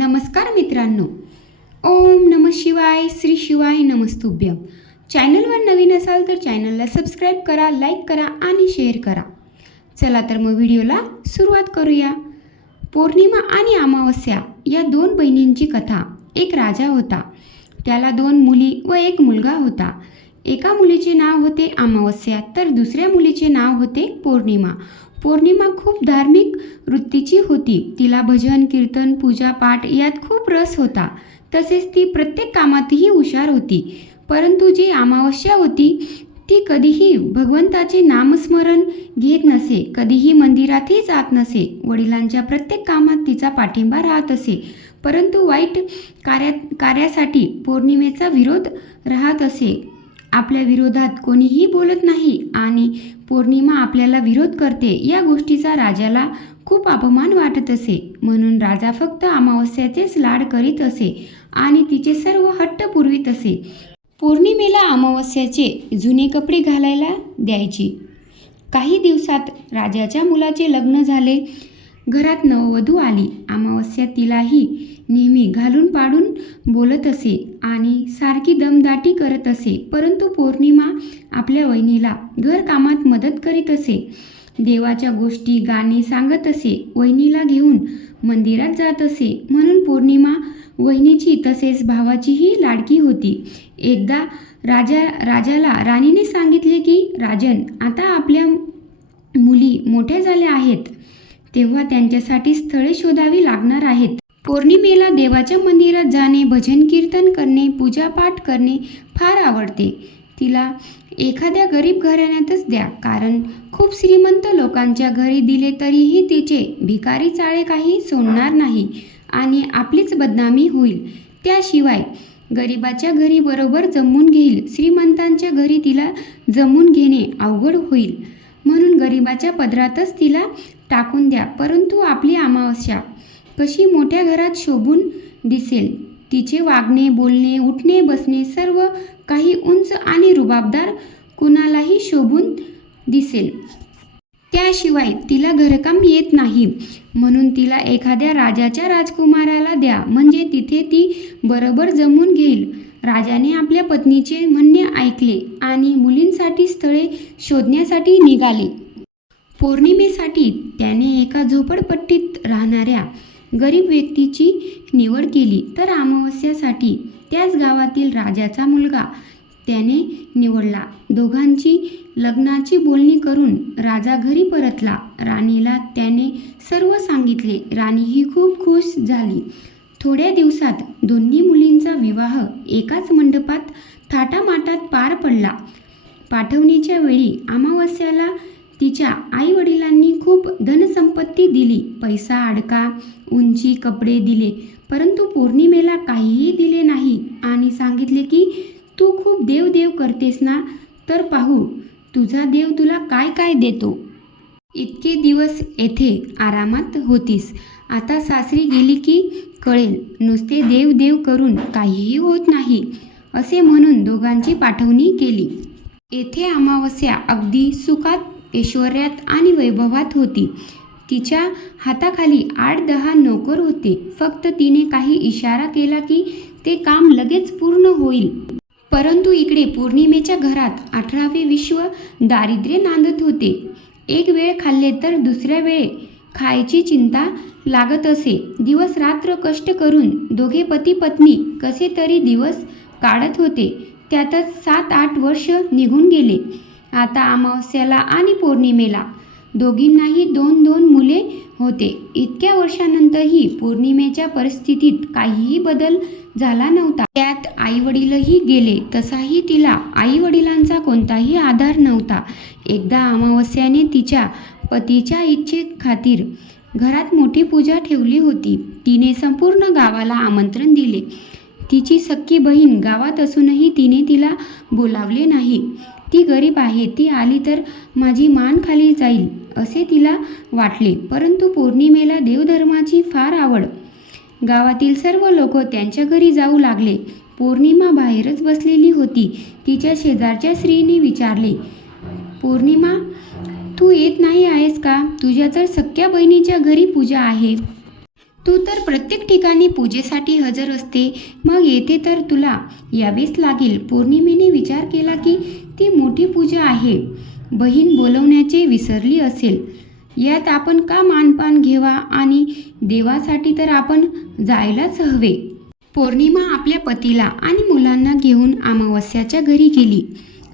नमस्कार मित्रांनो. ओम नमः शिवाय, श्री शिवाय नमस्तुभ्यम. चॅनलवर नवीन असाल तर चॅनलला सबस्क्राईब करा, लाईक करा आणि शेअर करा. चला तर मग व्हिडिओला सुरुवात करूया. पौर्णिमा आणि अमावस्या या दोन बहिणींची कथा. एक राजा होता. त्याला 2 मुली व 1 मुलगा होता. एका मुलीचे नाव होते अमावस्या तर दुसऱ्या मुलीचे नाव होते पौर्णिमा. पौर्णिमा खूप धार्मिक वृत्तीची होती. तिला भजन, कीर्तन, पूजा पाठ यात खूप रस होता. तसेच ती प्रत्येक कामातही हुशार होती. परंतु जी अमावस्या होती ती कधीही भगवंताचे नामस्मरण घेत नसे, कधीही मंदिरातही जात नसे. वडिलांच्या प्रत्येक कामात तिचा पाठिंबा राहत असे, परंतु वाईट कार्यासाठी पौर्णिमेचा विरोध राहत असे. आपल्या विरोधात कोणीही बोलत नाही आणि पौर्णिमा आपल्याला विरोध करते या गोष्टीचा राजाला खूप अपमान वाटत असे. म्हणून राजा फक्त अमावस्याचेच लाड करीत असे आणि तिचे सर्व हट्ट पुरवीत असे. पौर्णिमेला अमावस्याचे जुने कपडे घालायला द्यायची. काही दिवसात राजाच्या मुलाचे लग्न झाले. घरात नववधू आली. अमावस्या तिलाही नेहमी घालून पाडून बोलत असे आणि सारखी दमदाटी करत असे. परंतु पौर्णिमा आपल्या वहिनीला घरकामात मदत करीत असे. देवाच्या गोष्टी, गाणी सांगत असे. वहिनीला घेऊन मंदिरात जात असे. म्हणून पौर्णिमा वहिनीची तसेच भावाचीही लाडकी होती. एकदा राजाला राणीने सांगितले की राजन, आता आपल्या मुली मोठ्या झाल्या आहेत, तेव्हा त्यांच्यासाठी स्थळे शोधावी लागणार आहेत. पौर्णिमेला देवाच्या मंदिरात जाणे, भजन कीर्तन करणे, पूजापाठ करणे फार आवडते. तिला एखाद्या गरीब घराण्यातच द्या, कारण खूप श्रीमंत लोकांच्या घरी दिले तरीही तिचे भिकारी चाळे काही सोडणार नाही आणि आपलीच बदनामी होईल. त्याशिवाय गरिबाच्या घरी बरोबर जमवून घेईल, श्रीमंतांच्या घरी तिला जमवून घेणे अवघड होईल. म्हणून गरिबाच्या पदरातच तिला टाकून द्या. परंतु आपली अमावस्या कशी मोठ्या घरात शोभून दिसेल. तिचे वागणे, बोलणे, उठणे, बसणे सर्व काही उंच आणि रुबाबदार कुणालाही शोभून दिसेल. त्याशिवाय तिला घरकाम येत नाही, म्हणून तिला एखाद्या राजाच्या राजकुमाराला द्या, म्हणजे तिथे ती बरोबर जमवून घेईल. राजाने आपल्या पत्नीचे म्हणणे ऐकले आणि मुलींसाठी स्थळे शोधण्यासाठी निघाले. पौर्णिमेसाठी त्याने एका झोपडपट्टीत राहणाऱ्या गरीब व्यक्तीची निवड केली, तर अमावस्यासाठी त्याच गावातील राजाचा मुलगा त्याने निवडला. दोघांची लग्नाची बोलणी करून राजा घरी परतला. राणीला त्याने सर्व सांगितले. राणीही खूप खुश झाली. थोड्या दिवसात दोन्ही मुलींचा विवाह एकाच मंडपात थाटामाटात पार पडला. पाठवणीच्या वेळी अमावस्याला तिच्या आई वडिलांनी खूप धनसंपत्ती दिली. पैसा, अडका, उंची, कपडे दिले, परंतु पौर्णिमेला काहीही दिले नाही आणि सांगितले की तू खूप देव करतेस ना, तर पाहू तुझा देव तुला काय काय देतो. इतके दिवस येथे आरामात होतीस, आता सासरी गेली की कळेल, नुसते देव करून काहीही होत नाही, असे म्हणून दोघांची पाठवणी केली. येथे अमावस्या अगदी सुखात, ऐश्वर्यात आणि वैभवात होती. तिच्या हाताखाली 8-10 नोकर होते. फक्त तिने काही इशारा केला की ते काम लगेच पूर्ण होईल. परंतु इकडे पौर्णिमेच्या घरात 18वे विश्व दारिद्र्य नांदत होते. एक वेळ खाल्ले तर दुसऱ्या वेळे खायची चिंता लागत असे. दिवस रात्र कष्ट करून दोघे पती पत्नी कसे तरी दिवस काढत होते. त्यातच 7-8 वर्ष निघून गेले. आता अमावस्याला आणि पौर्णिमेला दोघींनाही 2-2 मुले होते. इतक्या वर्षानंतरही पौर्णिमेच्या परिस्थितीत काहीही बदल झाला नव्हता. त्यात आईवडीलही गेले. तसाही तिला आईवडिलांचा कोणताही आधार नव्हता. एकदा अमावस्याने तिच्या पतीच्या इच्छेखातीर घरात मोठी पूजा ठेवली होती. तिने संपूर्ण गावाला आमंत्रण दिले. तिची सख्खी बहीण गावात असूनही तिने तिला बोलावले नाही. ती गरीब आहे, ती आली तर माझी मान खाली जाईल असे तिला वाटले. परंतु पौर्णिमेला देवधर्माची फार आवड. गावातील सर्व लोक त्यांच्या घरी जाऊ लागले. पौर्णिमा बाहेरच बसलेली होती. तिच्या शेजारच्या स्त्रीने विचारले, पौर्णिमा, तू येत नाही आहेस का? तुझ्या तर सख्ख्या बहिणीच्या घरी पूजा आहे. तू तर प्रत्येक ठिकाणी पूजेसाठी हजर असते, मग येथे तर तुला यावेच लागेल. पौर्णिमेने विचार केला की ती मोठी पूजा आहे, बहीण बोलवण्याचे विसरली असेल. यात आपण का मानपान घ्यावा आणि देवासाठी तर आपण जायलाच हवे. पौर्णिमा आपल्या पतीला आणि मुलांना घेऊन अमावस्याच्या घरी गेली.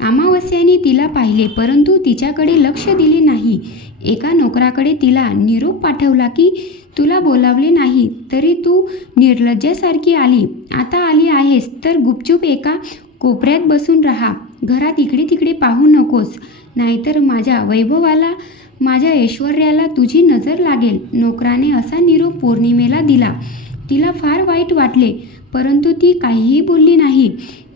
अमावस्याने तिला पाहिले, परंतु तिच्याकडे लक्ष दिले नाही. एका नोकराकडे तिला निरोप पाठवला की तुला बोलावले नाही तरी तू निर्लज्जासारखी आली. आता आली आहेस तर गुपचूप एका कोपऱ्यात बसून राहा. घरात इकडे तिकडे पाहू नकोस, नाहीतर माझ्या वैभवाला, माझ्या ऐश्वर्याला तुझी नजर लागेल. नोकराने असा निरोप पौर्णिमेला दिला. तिला फार वाईट वाटले, परंतु ती काहीही बोलली नाही.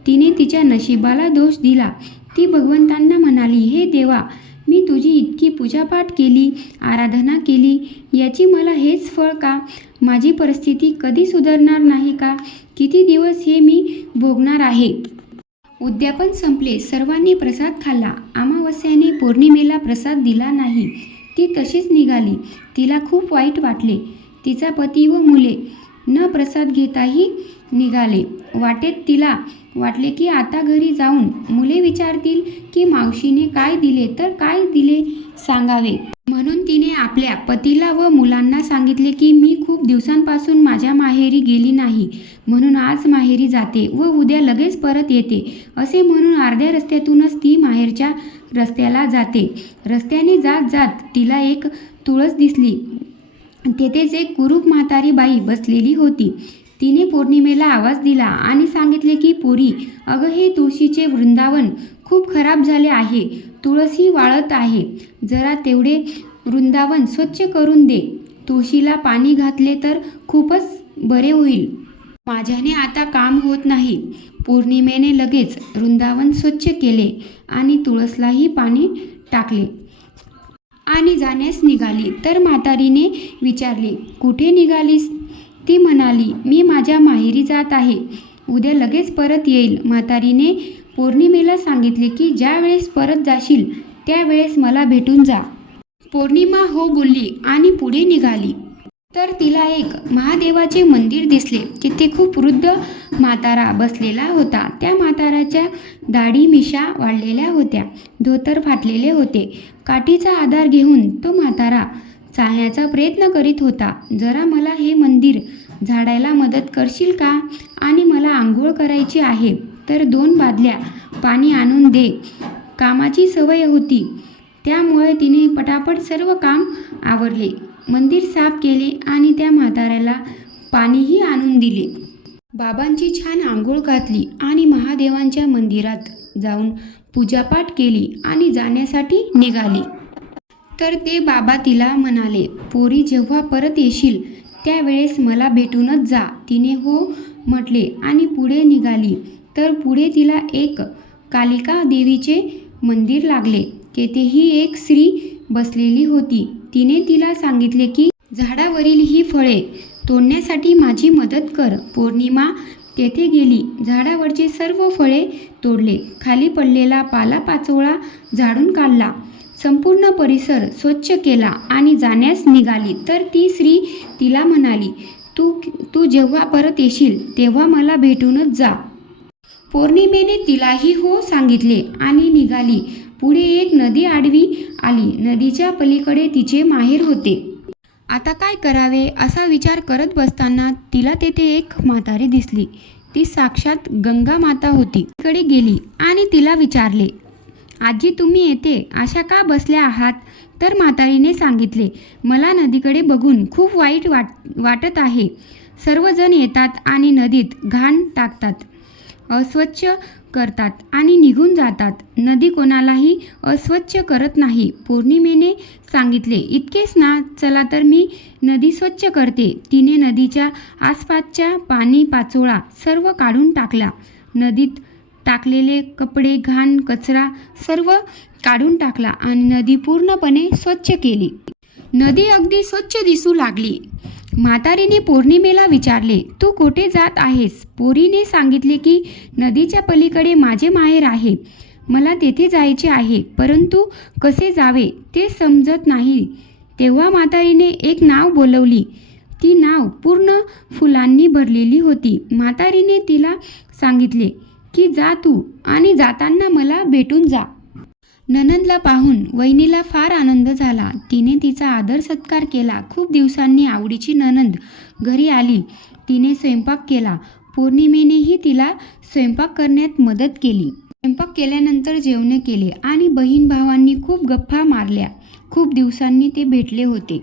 तिने तिच्या नशिबाला दोष दिला. ती भगवंतांना म्हणाली, हे देवा, मी तुझी इतकी पूजापाठ केली, आराधना केली, याची मला हेच फळ का? माझी परिस्थिती कधी सुधारणार नाही का? किती दिवस हे मी भोगणार आहे? उद्यापन संपले. सर्वांनी प्रसाद खाल्ला. अमावस्याने पौर्णिमेला प्रसाद दिला नाही. ती तशीच निघाली. तिला खूप वाईट वाटले. तिचा पती व मुले न प्रसाद घेताही निघाले. वाटेत तिला वाटले की आता घरी जाऊन मुले विचारतील की मावशीने काय दिले तर काय दिले सांगावे. म्हणून तिने आपल्या पतीला व मुलांना सांगितले की मी खूप दिवसांपासून माझ्या माहेरी गेली नाही, म्हणून आज माहेरी जाते व उद्या लगेच परत येते. असे म्हणून अर्ध्या रस्त्यातूनच ती माहेरच्या रस्त्याला जाते. रस्त्याने जात जात तिला एक तुळस दिसली. तेथेच एक कुरूप म्हातारी बाई बसलेली होती. तिने पौर्णिमेला आवाज दिला आणि सांगितले की पोरी, अगं हे तुळशीचे वृंदावन खूप खराब झाले आहे. तुळसही वाळत आहे. जरा तेवढे वृंदावन स्वच्छ करून दे. तुळशीला पाणी घातले तर खूपच बरे होईल. माझ्याने आता काम होत नाही. पौर्णिमेने लगेच वृंदावन स्वच्छ केले आणि तुळसलाही पाणी टाकले आणि जाण्यास निघाली. तर म्हातारीने विचारले, कुठे निघालीस? ती म्हणाली, मी माझ्या माहेरी जात आहे, उद्या लगेच परत येईल. म्हातारीने पौर्णिमेला सांगितले की ज्या वेळेस परत जाशील त्यावेळेस मला भेटून जा. पौर्णिमा हो बोलली आणि पुढे निघाली. तर तिला एक महादेवाचे मंदिर दिसले. तिथे खूप वृद्ध म्हातारा बसलेला होता. त्या म्हाताराच्या दाढी मिशा वाढलेल्या होत्या, धोतर फाटलेले होते. काठीचा आधार घेऊन तो म्हातारा चालण्याचा प्रयत्न करीत होता. जरा मला हे मंदिर झाडायला मदत करशील का? आणि मला आंघोळ करायची आहे, तर 2 बादल्या पाणी आणून दे. कामाची सवय होती, त्यामुळे तिने पटापट सर्व काम आवरले. मंदिर साफ केले आणि त्या म्हाताऱ्याला पाणीही आणून दिले. बाबांची छान आंघोळ घातली आणि महादेवांच्या मंदिरात जाऊन पूजापाठ केली आणि जाण्यासाठी निघाली. तर ते बाबा तिला म्हणाले, पोरी जेव्हा परत येशील त्यावेळेस मला भेटूनच जा. तिने हो म्हटले आणि पुढे निघाली. तर पुढे तिला एक कालिका देवीचे मंदिर लागले. तेथेही एक स्त्री बसलेली होती. तिने तिला सांगितले की झाडावरील ही फळे तोडण्यासाठी माझी मदत कर. पौर्णिमा तेथे गेली. झाडावरचे सर्व फळे तोडले. खाली पडलेला पालापाचोळा झाडून काढला. संपूर्ण परिसर स्वच्छ केला आणि जाण्यास निघाली. तर ती स्त्री तिला म्हणाली, तू जेव्हा परत येशील तेव्हा मला भेटूनच जा. पौर्णिमेने तिलाही हो सांगितले आणि निघाली. पुढे एक नदी आडवी आली. नदीच्या पलीकडे तिचे माहेर होते. आता काय करावे असा विचार करत बसताना तिला तेथे एक म्हातारी दिसली. ती साक्षात गंगा माता होती. तिकडे गेली आणि तिला विचारले, आजी तुम्ही येथे अशा का बसल्या आहात? तर म्हातारीने सांगितले, मला नदीकडे बघून खूप वाईट वाटत आहे. सर्वजण येतात आणि नदीत घाण टाकतात, अस्वच्छ करतात आणि निघून जातात. नदी कोणालाही अस्वच्छ करत नाही. पौर्णिमेने सांगितले, इतकेच ना, चला तर मी नदी स्वच्छ करते. तिने नदीच्या आसपासच्या पाणी पाचोळा सर्व काढून टाकला. नदीत टाकलेले कपडे, घाण, कचरा सर्व काढून टाकला आणि नदी पूर्णपणे स्वच्छ केली. नदी अगदी स्वच्छ दिसू लागली. म्हातारीने पौर्णिमेला विचारले, तू कुठे जात आहेस? पोरीने सांगितले की नदीच्या पलीकडे माझे माहेर आहे, मला तेथे जायचे आहे, परंतु कसे जावे ते समजत नाही. तेव्हा म्हातारीने एक नाव बोलवली. ती नाव पूर्ण फुलांनी भरलेली होती. म्हातारीने तिला सांगितले की जा तू आणि जाताना मला भेटून जा. नणंदला पाहून वहिनीला फार आनंद झाला. तिने तिचा आदर सत्कार केला. खूप दिवसांनी आवडीची नणंद घरी आली. तिने स्वयंपाक केला. पौर्णिमेनेही तिला स्वयंपाक करण्यात मदत केली. स्वयंपाक केल्यानंतर जेवणे केले आणि बहीण भावांनी खूप गप्पा मारल्या. खूप दिवसांनी ते भेटले होते.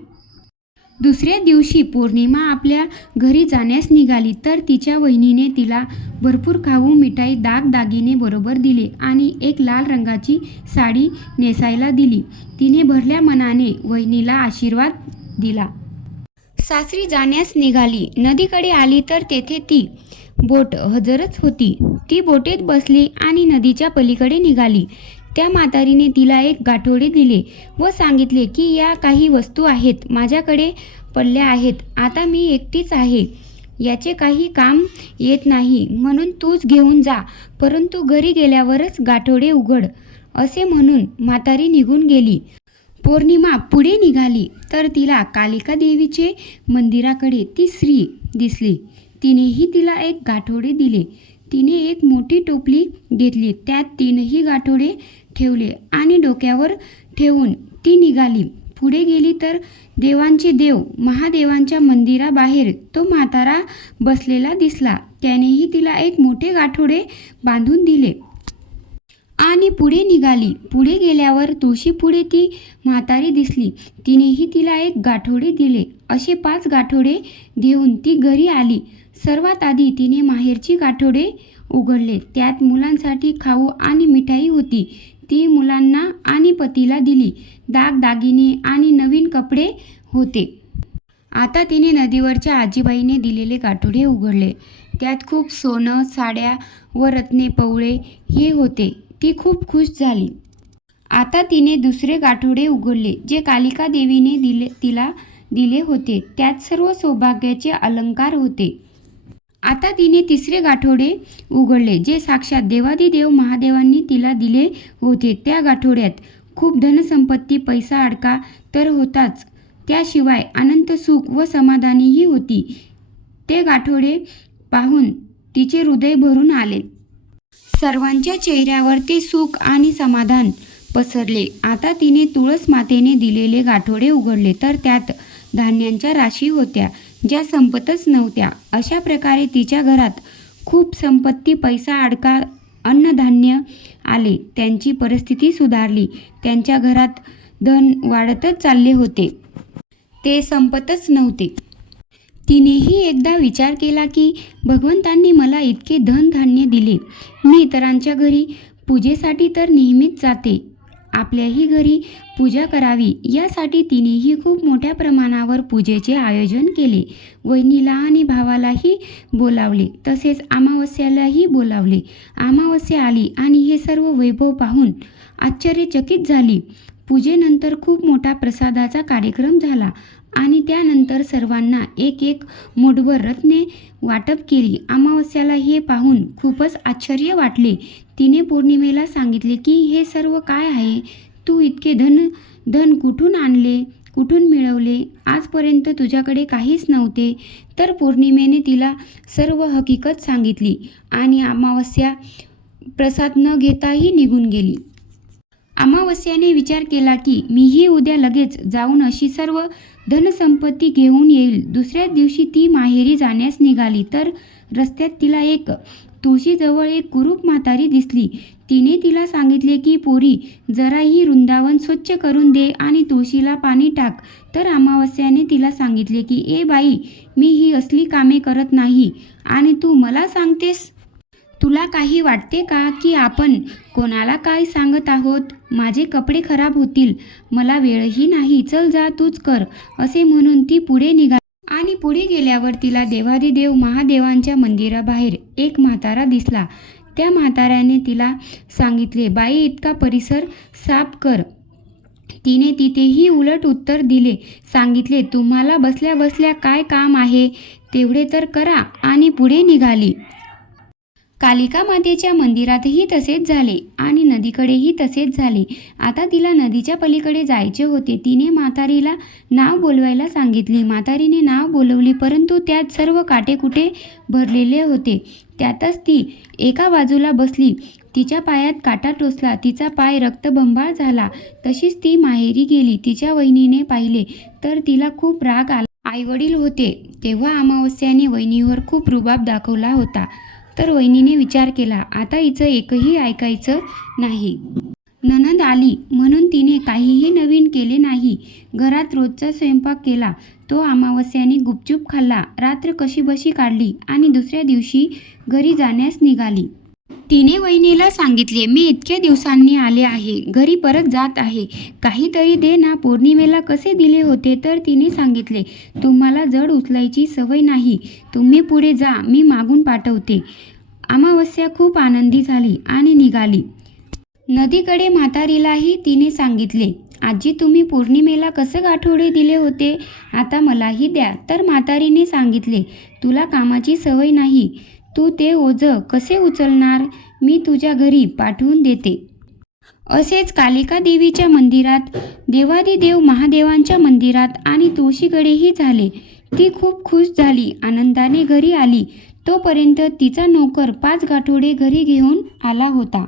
दुसऱ्या दिवशी पौर्णिमा आपल्या घरी जाण्यास निघाली तर तिच्या वहिनीने तिला भरपूर खाऊ, मिठाई, दागदागिने बरोबर दिले आणि एक लाल रंगाची साडी नेसायला दिली. तिने भरल्या मनाने वहिनीला आशीर्वाद दिला. सासरी जाण्यास निघाली. नदीकडे आली तर तेथे ती बोट हजरच होती. ती बोटीत बसली आणि नदीच्या पलीकडे निघाली. त्या म्हातारीने तिला एक गाठोडे दिले व सांगितले की या काही वस्तू आहेत, माझ्याकडे पडल्या आहेत. आता मी एकटीच आहे, याचे काही काम येत नाही, म्हणून तूच घेऊन जा, परंतु घरी गेल्यावरच गाठोडे उघड. असे म्हणून म्हातारी निघून गेली. पौर्णिमा पुढे निघाली तर तिला कालिका देवीचे मंदिराकडे ती स्त्री दिसली. तिनेही तिला एक गाठोडे दिले. तिने एक मोठी टोपली घेतली, त्यात तीनही गाठोडे ठेवले आणि डोक्यावर ठेवून ती निघाली. पुढे गेली तर देवांचे देव महादेवांच्या मंदिराबाहेर तो म्हातारा बसलेला दिसला. त्यानेही तिला एक मोठे गाठोडे बांधून दिले आणि पुढे निघाली. पुढे गेल्यावर तुळशीपुढे ती म्हातारी दिसली. तिनेही तिला एक गाठोडे दिले. असे 5 गाठोडे घेऊन ती घरी आली. सर्वात आधी तिने माहेरची गाठोडे उघडले. त्यात मुलांसाठी खाऊ आणि मिठाई होती. ती मुलांना आणि पतीला दिली. दागदागिने आणि नवीन कपडे होते. आता तिने नदीवरच्या आजीबाईने दिलेले गाठोडे उघडले. त्यात खूप सोनं, साड्या व रत्ने, पवळे हे होते. ती खूप खुश झाली. आता तिने दुसरे गाठोडे उघडले जे कालिका देवीने तिला दिले होते. त्यात सर्व सौभाग्याचे अलंकार होते. आता तिने तिसरे गाठोडे उघडले जे साक्षात देवादिदेव महादेवांनी तिला दिले होते. त्या गाठोड्यात खूप धनसंपत्ती, पैसा अडका तर होताच, त्याशिवाय अनंत सुख व समाधानीही होती. ते गाठोडे पाहून तिचे हृदय भरून आले. सर्वांच्या चेहऱ्यावर ते सुख आणि समाधान पसरले. आता तिने तुळस मातेने दिलेले गाठोडे उघडले तर त्यात धान्यांच्या राशी होत्या ज्या संपतच नव्हत्या. अशा प्रकारे तिच्या घरात खूप संपत्ती, पैसा अडका, अन्नधान्य आले. त्यांची परिस्थिती सुधारली. त्यांच्या घरात धन वाढतच चालले होते, ते संपतच नव्हते. तिनेही एकदा विचार केला की भगवंतांनी मला इतके धनधान्य दिले, मी इतरांच्या घरी पूजेसाठी तर नेहमीच जाते, आपल्याही घरी पूजा करावी यासाठी तिनेही खूप मोठ्या प्रमाणावर पूजेचे आयोजन केले. वहिनीला आणि भावालाही बोलावले, तसेच अमावस्यालाही बोलावले. अमावस्या आली आणि हे सर्व वैभव पाहून आश्चर्यचकित झाली. पूजेनंतर खूप मोठा प्रसादाचा कार्यक्रम झाला आणि त्यानंतर सर्वांना एक एक मूठभर रत्ने वाटप केली. अमावस्याला हे पाहून खूपच आश्चर्य वाटले. तिने पौर्णिमेला सांगितले की हे सर्व काय आहे, तू इतके धन कुठून आणले, कुठून मिळवले, आजपर्यंत तुझ्याकडे काहीच नव्हते. तर पौर्णिमेने तिला सर्व हकीकत सांगितली आणि अमावस्या प्रसाद न घेताही निघून गेली. अमावस्याने विचार केला की मीही उद्या लगेच जाऊन अशी सर्व धनसंपत्ती घेऊन येईल. दुसऱ्या दिवशी ती माहेरी जाण्यास निघाली तर रस्त्यात तिला एक तुळशीजवळ एक कुरूप म्हातारी दिसली. तिने तिला सांगितले की पोरी, जरा ही वृंदावन स्वच्छ करून दे आणि तुळशीला पाणी टाक. तर अमावस्याने तिला सांगितले की ए बाई, मी ही असली कामे करत नाही आणि तू मला सांगतेस, तुला काही वाटते का की आपण कोणाला काय सांगत आहोत? माझे कपडे खराब होतील, मला वेळही नाही, चल जा तूच कर. असे म्हणून ती पुढे निघाली आणि पुढे गेल्यावर तिला देवादिदेव महादेवांच्या मंदिराबाहेर एक म्हातारा दिसला. त्या म्हाताऱ्याने तिला सांगितले, बाई, इतका परिसर साफ कर. तिने तिथेही उलट उत्तर दिले. सांगितले, तुम्हाला बसल्या बसल्या काय काम आहे, तेवढे तर करा आणि पुढे निघाली. कालिका मातेच्या मंदिरातही तसेच झाले आणि नदीकडेही तसेच झाले. आता तिला नदीच्या पलीकडे जायचे होते. तिने म्हातारीला नाव बोलवायला सांगितले. म्हातारीने नाव बोलवली, परंतु त्यात सर्व काटेकुटे भरलेले होते. त्यातच ती एका बाजूला बसली. तिच्या पायात काटा टोचला. तिचा पाय रक्तबंबाळ झाला. तशीच ती माहेरी गेली. तिच्या वहिनीने पाहिले तर तिला खूप राग आला. आईवडील होते तेव्हा अमावस्याने वहिनीवर खूप रुबाब दाखवला होता. तर वहिनीने विचार केला, आता हिचं एकही ऐकायचं नाही. नणंद आली म्हणून तिने काहीही नवीन केले नाही. घरात रोजचा स्वयंपाक केला. तो अमावस्याने गुपचूप खाल्ला. रात्र कशीबशी काढली आणि दुसऱ्या दिवशी घरी जाण्यास निघाली. तिने वहिनीला सांगितले, मी इतक्या दिवसांनी आले आहे, घरी परत जात आहे, काहीतरी दे ना. पौर्णिमेला कसे दिले होते? तर तिने सांगितले, तुम्हाला जड उचलायची सवय नाही, तुम्ही पुढे जा, मी मागून पाठवते. अमावस्या खूप आनंदी झाली आणि निघाली. नदीकडे म्हातारीलाही तिने सांगितले, आजी तुम्ही पौर्णिमेला कसं गाठोडे दिले होते, आता मलाही द्या. तर म्हातारीने सांगितले, तुला कामाची सवय नाही, तू ते ओझं कसे उचलणार, मी तुझ्या घरी पाठवून देते. असेच कालिका देवीच्या मंदिरात, देवादिदेव महादेवांच्या मंदिरात आणि तुळशीकडेही झाले. ती खूप खुश झाली, आनंदाने घरी आली. तोपर्यंत तिचा नोकर 5 गाठोडे घरी घेऊन आला होता.